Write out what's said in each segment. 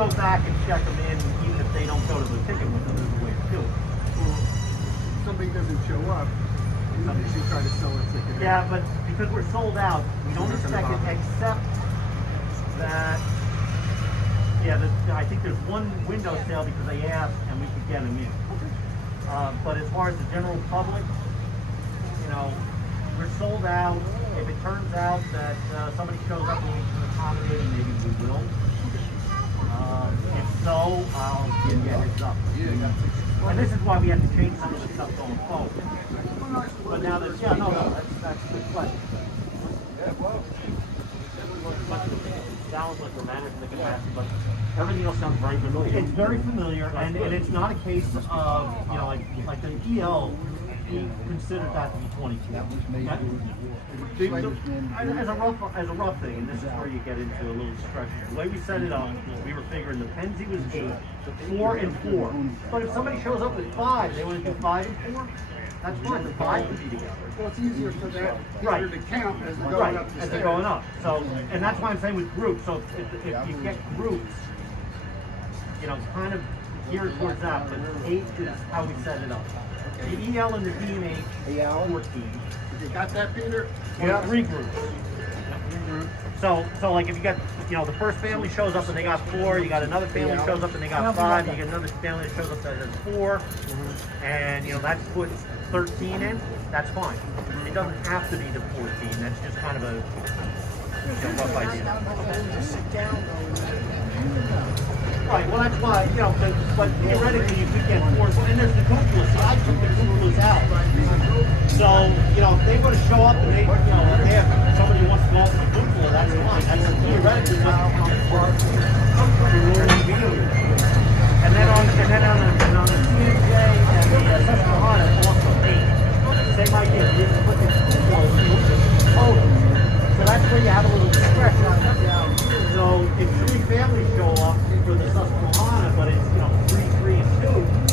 go back and check them in, even if they don't go to the ticket window. There's a way to do it. Well, if somebody doesn't show up, you usually try to sell a ticket. Yeah, but because we're sold out, we don't expect it, except that, I think there's one window sale because they asked and we could get them in. But as far as the general public, we're sold out. If it turns out that somebody shows up and we can accommodate them, maybe we will. If so, I'll give you a heads up. And this is why we have to change some of the stuff going forward. But now that's a good question. Sounds like we're managing the capacity, but everything else sounds very familiar. It's very familiar, and it's not a case of, like the EL, we considered that to be 22. As a rough thing, and this is where you get into a little discretion. The way we set it up, we were figuring the Penzi was 8, 4 and 4. But if somebody shows up with 5, they want to do 5 and 4. That's fine. The 5 can be together. Well, it's easier for that to count as they're going up the stairs. As they're going up. So, and that's why I'm saying with groups. So if you get groups, kind of geared towards that. But 8 is how we set it up. The EL and the D and H, 14. You got that, Peter? Yeah. 3 groups. So like if you got, the first family shows up and they got 4, you got another family shows up and they got 5, you get another family that shows up that has 4, and that puts 13 in. That's fine. It doesn't have to be the 14. That's just kind of a rough idea. Right, well that's why, but theoretically you could get 4, and there's the cupolas, so I took the cupolas out. So, if they were to show up and they have somebody who wants to go up to the cupola, that's fine. That's theoretically not and then on the TNJ and the Susquehanna, also 8. Same idea, you just put the cupolas total. So that's where you have a little discretion. So if 3 families show up for the Susquehanna, but it's 3, 3, and 2.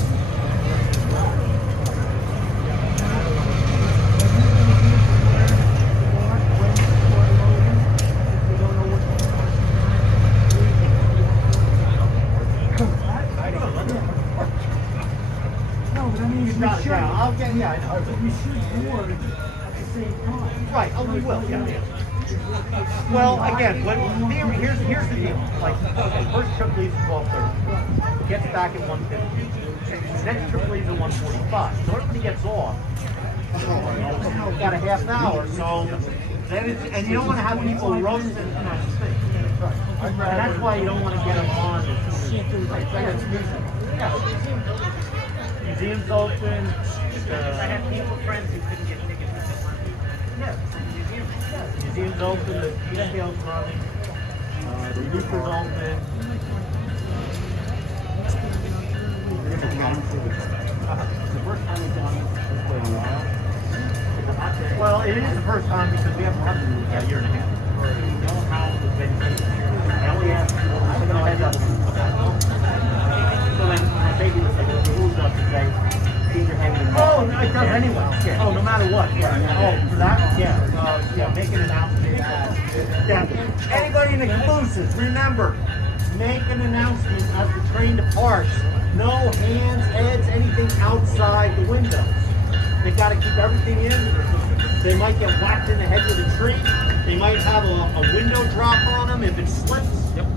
I know. But we should board at the same time. Right. Oh, we will. Yeah. Well, again, here's the deal. Like, okay, first trip leaves at 12:30. Gets back at 1:50. Next trip leaves at 1:45. So everybody gets off. Got a half an hour. So then and you don't want to have people roasting. And that's why you don't want to get them on as soon as museum's open. I have friends who couldn't get tickets. Museum's open, the details running, the roof is open. It's the first time we've done this way in a while. Well, it is the first time because we haven't had it in a year and a half. We know how the venue is. I only asked people to heads up. So then maybe the rules up to say, oh, no, it does anyway. Yeah. Oh, no matter what. Yeah. Oh, for that? Yeah. Make an announcement. Yeah. Anybody in the cabooses, remember, make an announcement as the train departs. No hands, heads, anything outside the windows. They got to keep everything in. They might get whacked in the head with a tree. They might have a window drop on them if it slips. Yep.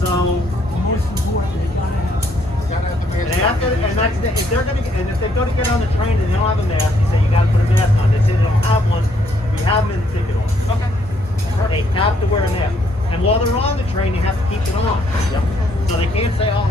So, most important, they have to, and that's the, if they're going to get on the train and they don't have a mask, you say you got to put a mask on. They say they don't have one. We have them in the ticket order. Okay. They have to wear a mask, and while they're on the train, they have to keep it on. Yep. So they can't say, "Oh."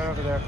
right over there.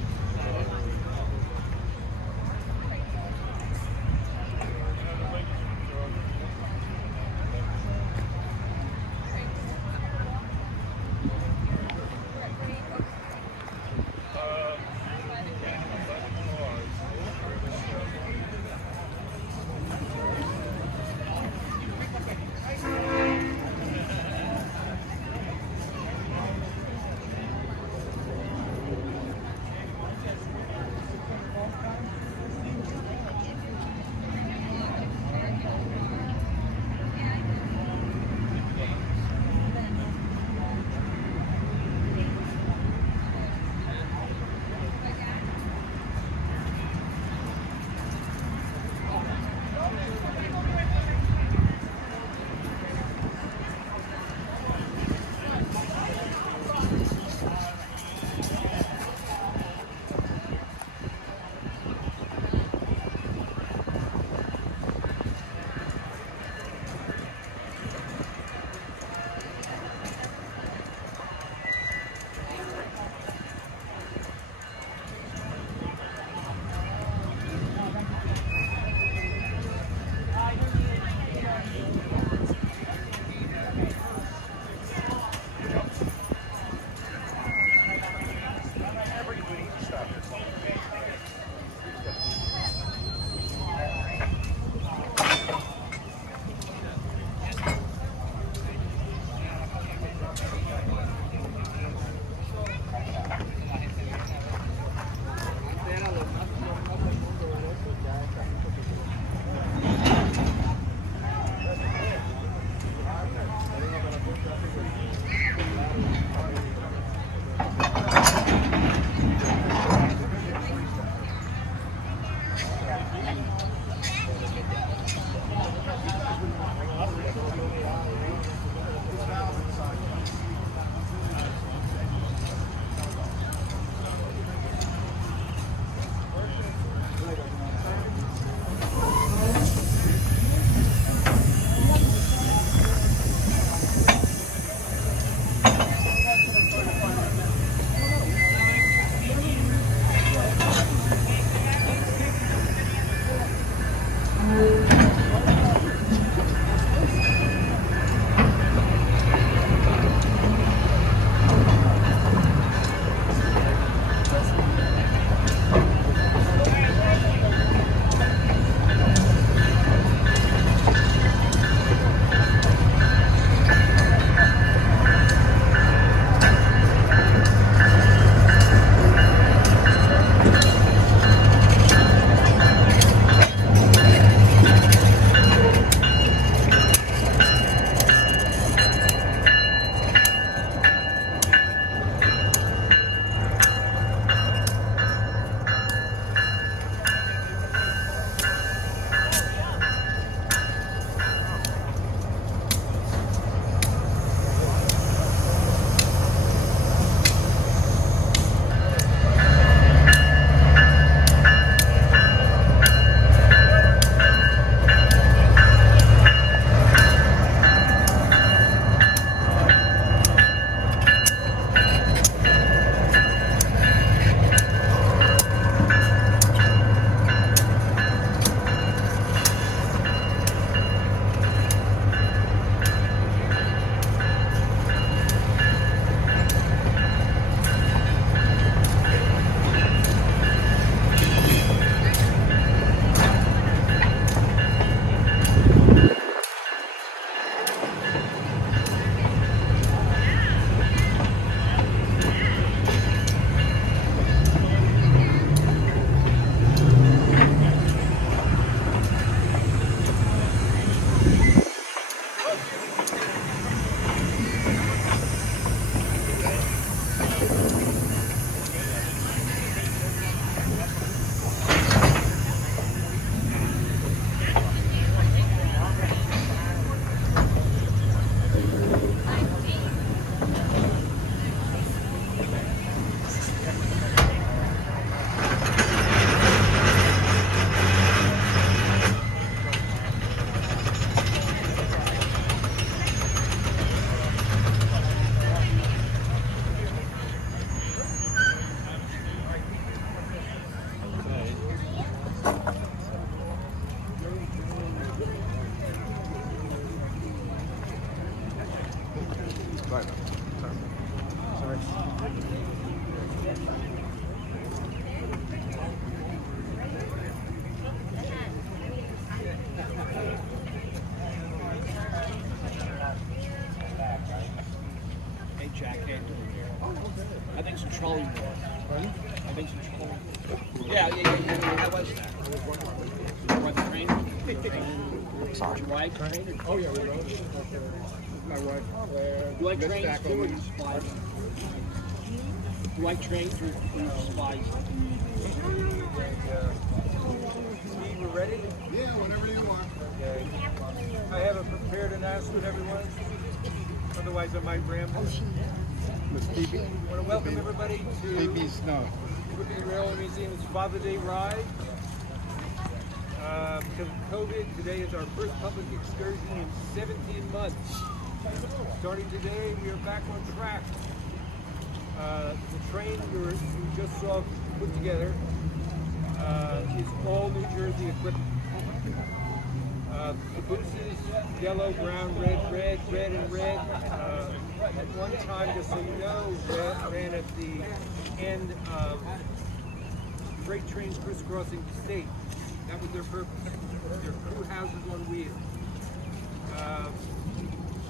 sorry. White train? Oh yeah, we rode it. My wife. Do I trains too or just spies? Do I trains or spies? Steve, we're ready? Yeah, whenever you want. Okay. I have a prepared announcement, everyone. Otherwise, I might ramble. With Phoebe. I want to welcome everybody to Phoebe's no. Whippany Railway Museum's Father Day ride. Because of COVID, today is our first public excursion in 17 months. Starting today, we are back on track. The train you just saw put together is all New Jersey equipment. Cabooses, yellow, brown, red, and red. At one time, just so you know, ran at the end of freight trains crisscrossing the state. That was their purpose. Their crew houses on wheels.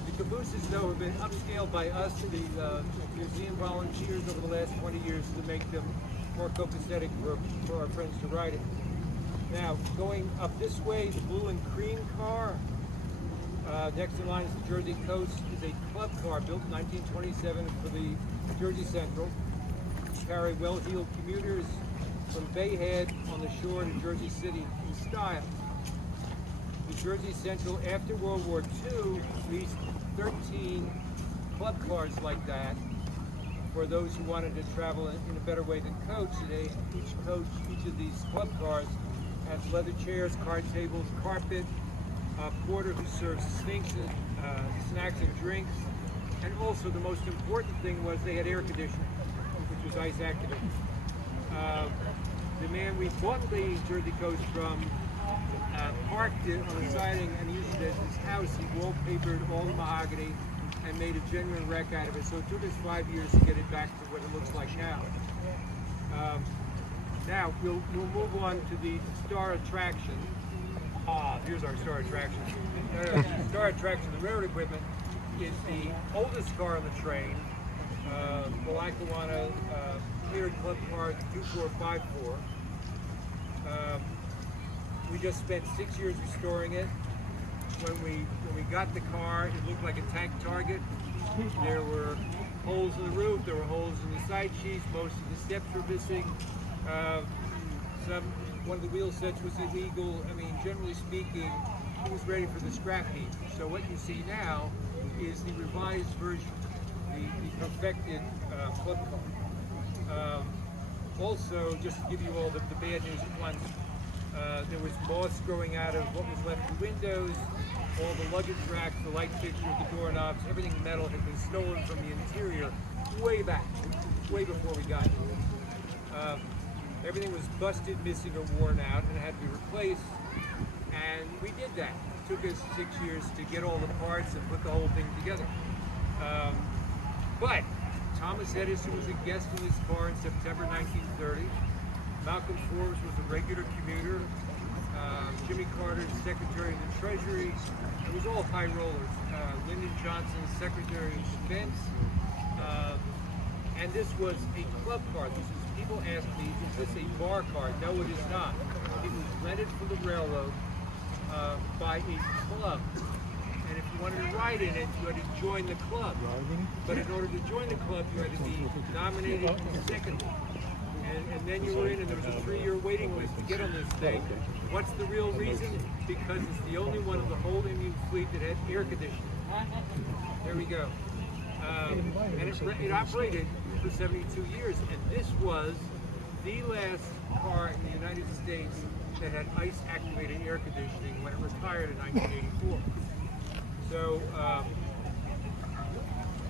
The cabooses, though, have been upscaled by us, the museum volunteers, over the last 20 years to make them more copacetic for our friends to ride it. Now, going up this way, the blue and cream car, next in line is the Jersey Coast, is a club car built in 1927 for the Jersey Central to carry well-heeled commuters from Bayhead on the shore to Jersey City in style. The Jersey Central, after World War II, leased 13 club cars like that for those who wanted to travel in a better way than coach. Today, each of these club cars has leather chairs, card tables, carpet, a porter who serves snacks and drinks, and also the most important thing was they had air conditioning, which was ice activated. The man we bought the Jersey Coast from parked it on the siding and used it as his house. He wallpapered all the mahogany and made a genuine wreck out of it. So it took us 5 years to get it back to what it looks like now. Now we'll move on to the star attraction. Here's our star attraction. The star attraction, the railroad equipment, is the oldest car on the train, the Lackawanna cleared club car 2454. We just spent 6 years restoring it. When we got the car, it looked like a tank target. There were holes in the roof, there were holes in the side sheets, most of the steps were missing. One of the wheel sets was illegal. I mean, generally speaking, it was ready for the scrap heap. So what you see now is the revised version, the perfected club car. Also, just to give you all the bad news at once, there was moss growing out of what was left of the windows, all the luggage racks, the light fixtures, the doorknobs, everything metal had been stolen from the interior way back, way before we got here. Everything was busted, missing, or worn out, and had to be replaced. And we did that. It took us 6 years to get all the parts and put the whole thing together. But Thomas Edison was a guest in this car in September 1930. Malcolm Forbes was a regular commuter. Jimmy Carter, Secretary of the Treasury. It was all high rollers. Lyndon Johnson, Secretary of Defense. And this was a club car. People ask me, is this a bar car? No, it is not. It was rented from the railroad by a club. And if you wanted to ride in it, you had to join the club. But in order to join the club, you had to be nominated second. And then you were in, and there was a 3-year waiting list to get on this thing. What's the real reason? Because it's the only one of the whole Indian fleet that had air conditioning. There we go. And it operated for 72 years, and this was the last car in the United States that had ice-activated air conditioning when it retired in 1984.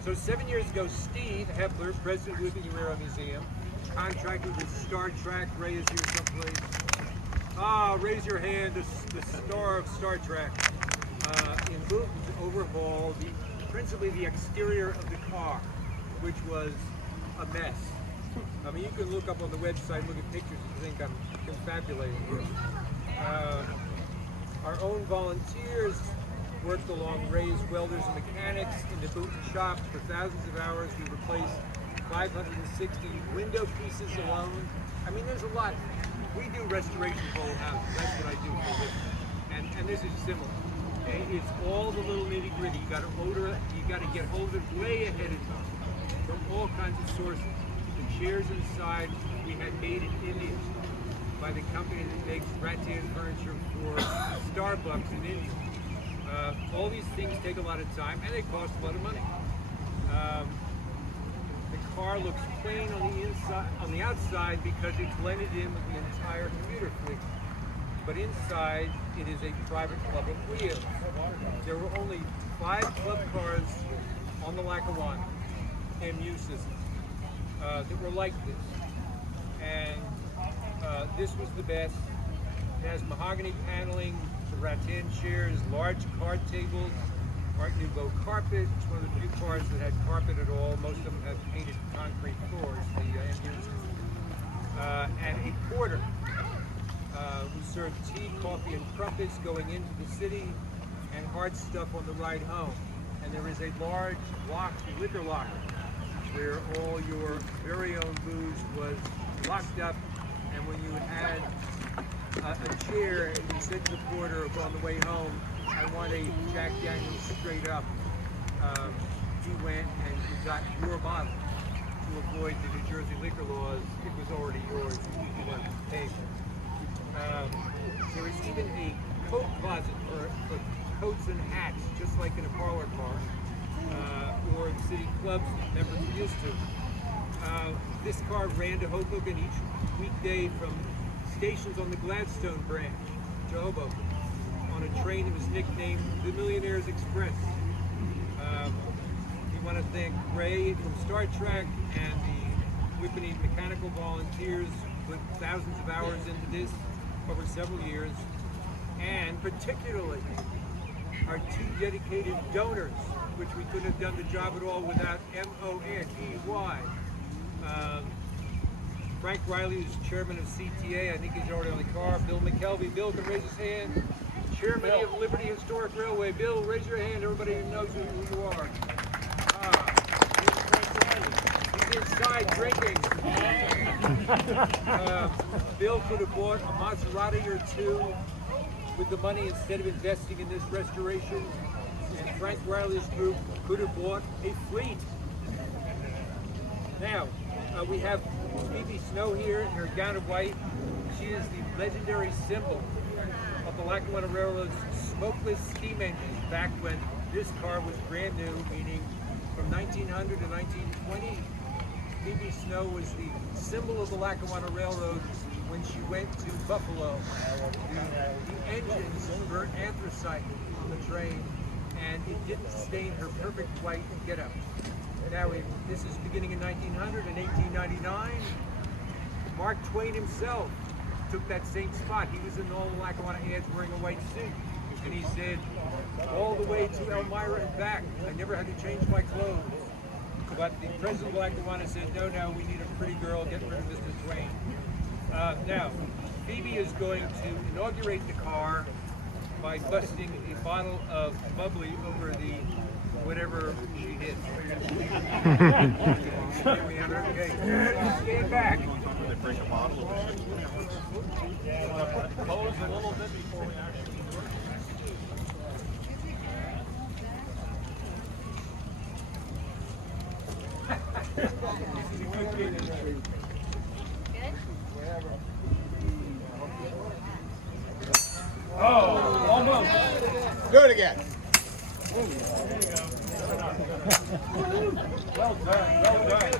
So 7 years ago, Steve Hepler, president of the Whippany Railway Museum, contracted with Star Trek. Ray is here someplace. Raise your hand, the star of Star Trek. In Luton to overhaul principally the exterior of the car, which was a mess. I mean, you can look up on the website, look at pictures, and think I'm confabulating here. Our own volunteers worked along Ray's welders and mechanics in the Luton shop for thousands of hours. We replaced 560 window pieces alone. I mean, there's a lot. We do restoration for old houses. That's what I do for a living. And this is similar. It's all the little nitty gritty. You got to get hold of it way ahead of time from all kinds of sources. The chairs inside we had made in India by the company that makes rattan furniture for Starbucks in India. All these things take a lot of time and they cost a lot of money. The car looks plain on the outside because it's blended in with the entire commuter fleet. But inside, it is a private club of wheels. There were only 5 club cars on the Lackawanna, MU system, that were like this. And this was the best. It has mahogany paneling, the rattan chairs, large card tables, Art Nouveau carpet. It's one of the few cars that had carpet at all. Most of them have painted concrete floors, the MU system. And a porter. We served tea, coffee, and crumpets going into the city, and hard stuff on the ride home. And there is a large liquor locker where all your very own booze was locked up. And when you had a chair and you said to the porter on the way home, I want a Jack Daniels straight up, you went and you got your bottle. To avoid the New Jersey liquor laws, it was already yours. You weren't paying for it. There is even a coat closet for coats and hats, just like in a parlor car, or in city clubs members used to. This car ran to Hoboken each weekday from stations on the Gladstone branch to Hoboken on a train that was nicknamed the Millionaire's Express. We want to thank Ray from Star Trek and the whippany mechanical volunteers who put thousands of hours into this over several years, and particularly our 2 dedicated donors, which we couldn't have done the job at all without MONEY. Frank Riley, who's chairman of CTA, I think he's already on the car. Bill McKelvey. Bill can raise his hand. Chairman of Liberty Historic Railway. Bill, raise your hand. Everybody knows who you are. He's inside drinking. Bill could have bought a Maserati or 2 with the money instead of investing in this restoration. And Frank Riley's group could have bought a fleet. Now, we have Phoebe Snow here in her gown of white. She is the legendary symbol of the Lackawanna Railroad's smokeless steam engines back when this car was brand new, meaning from 1900 to 1920. Phoebe Snow was the symbol of the Lackawanna Railroad when she went to Buffalo. The engines burnt anthracite on the train, and it didn't stain her perfect white getup. Now, this is beginning in 1900. In 1899, Mark Twain himself took that same spot. He was in all the Lackawanna ads wearing a white suit. And he said, all the way to Elmira and back, I never had to change my clothes. But the president of Lackawanna said, no, we need a pretty girl, get rid of Mr. Twain. Now, Phoebe is going to inaugurate the car by busting a bottle of bubbly over the whatever she did. Here we have her. Okay, stand back. They bring a bottle of it. Pose a little bit before we actually do it. Oh, almost. Do it again. Well done, well done.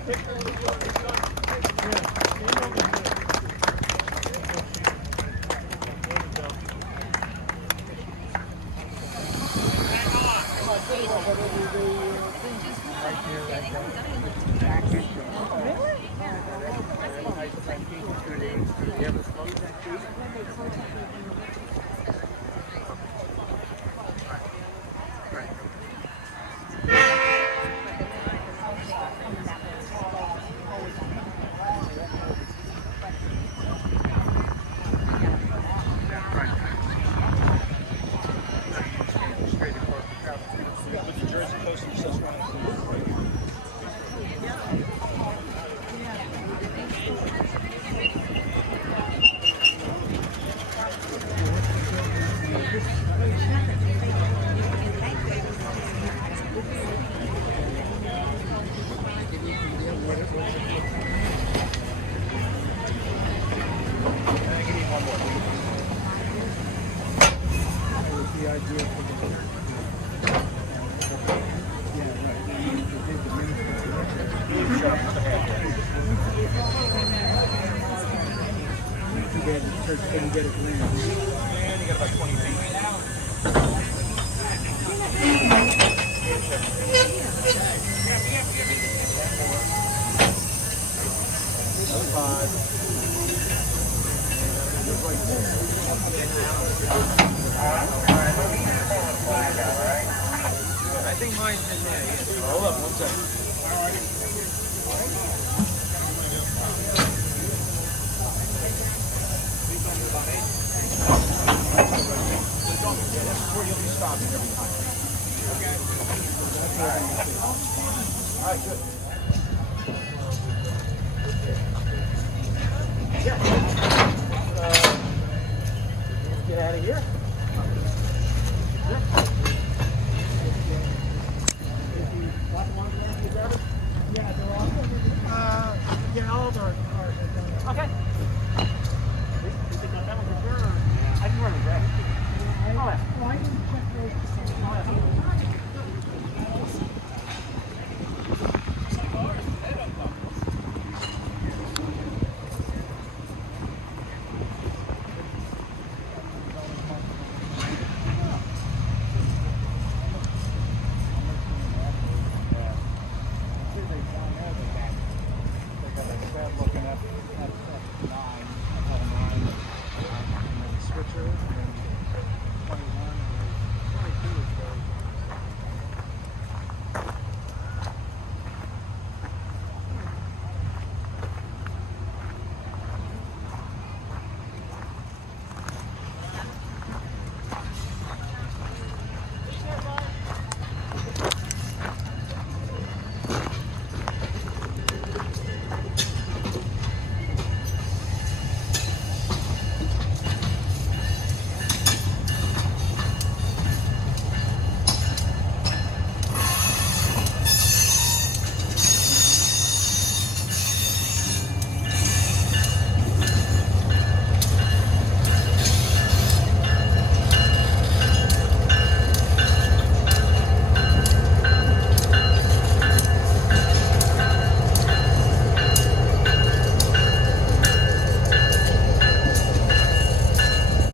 Church didn't get it land. And you got about 20 feet. I think mine's in there. Hold up, 1 second. That's where you'll be stopping every time. All right, good. Yeah. Get out of here.